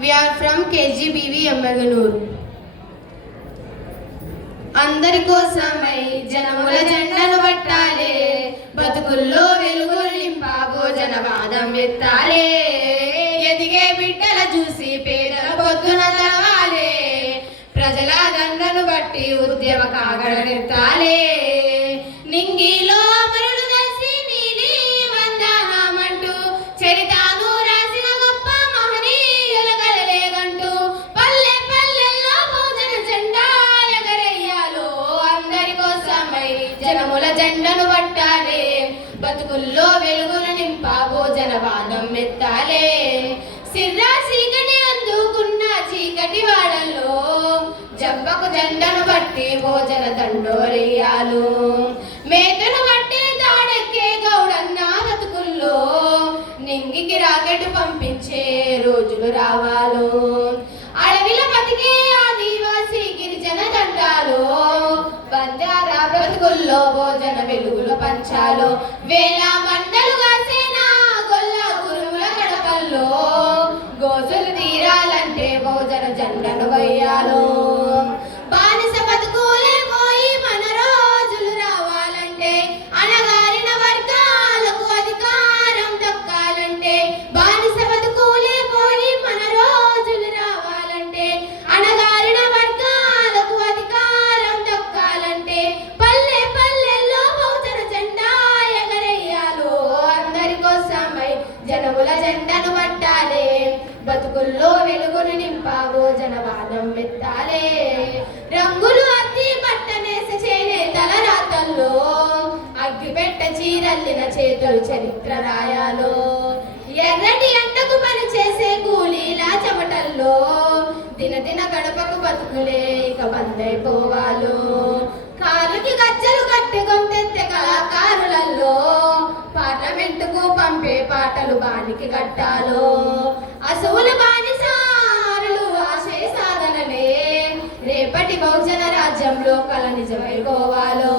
We are from KGBV Yemmiganur అందరి కోసమై జనముల జెండను పట్టాలే. బతుకుల్లో వెలుగులు నింపాగో జనవాదం ఎత్తాలే. ఎదిగే బిడ్డల చూసి పేదల పొద్దున తలవాలే. ప్రజల దండను బట్టి ఉద్యమ కాగడనెత్తాలే రోజులు రావాలు? అడవిలో బతికే ఆదివాసీ గిరిజన దండాలు? బంజారా బ్రతుకుల్లో భోజన వెలుగులు పంచాలు? వేల మండలుగా జనముల జెండను పట్టాలే. బతుకుల్లో వెలుగును నింపావో జనవాదం మెత్తాలే. రంగులు అద్ది పట్టనేసి చేనేతల రాతల్లో. అగ్గిపెట్ట చీరల్లిన చేతులు చరిత్ర రాయాలో. ఎర్రటి ఎండకు పని చేసే కూలీల చెమటల్లో. దినదిన గడపకు బతుకులే ఇక బందైపోవాలో. బాటలు బానికి కట్టాలో. అసువులు బానిసారులు ఆశే సాధనలే. రేపటి బహుజన రాజ్యంలో కల నిజమైపోవాలో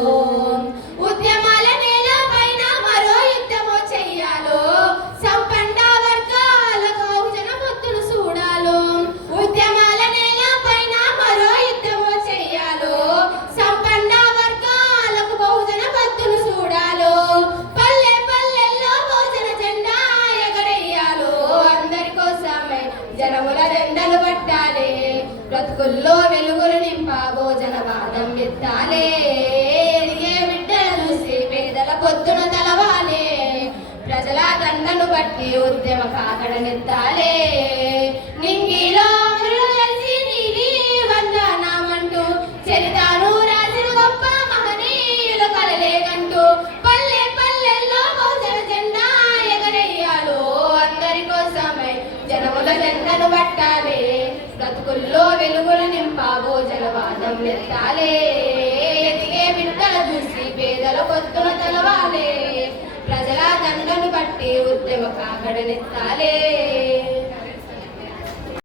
జనముల రెండలు పట్టాలే. బ్రతుకుల్లో వెలుగులు నింపా భోజన వాదం ఎత్తాలే. ఎదిగే బిడ్డల చూసి పేదల పొద్దున తలవాలే. ప్రజల దండను బట్టి ఉద్యమ కాకడనెత్తాలే జనముల పట్టాలే. బ్రతుకుల్లో వెలుగులు నింపా జలవాదం నెత్తాలే ఎదిగే బిడ్డల చూసి పేదల పొద్దున తెలవాలే. ప్రజల దండను బట్టి ఉద్యమ కాకడనెత్తాలే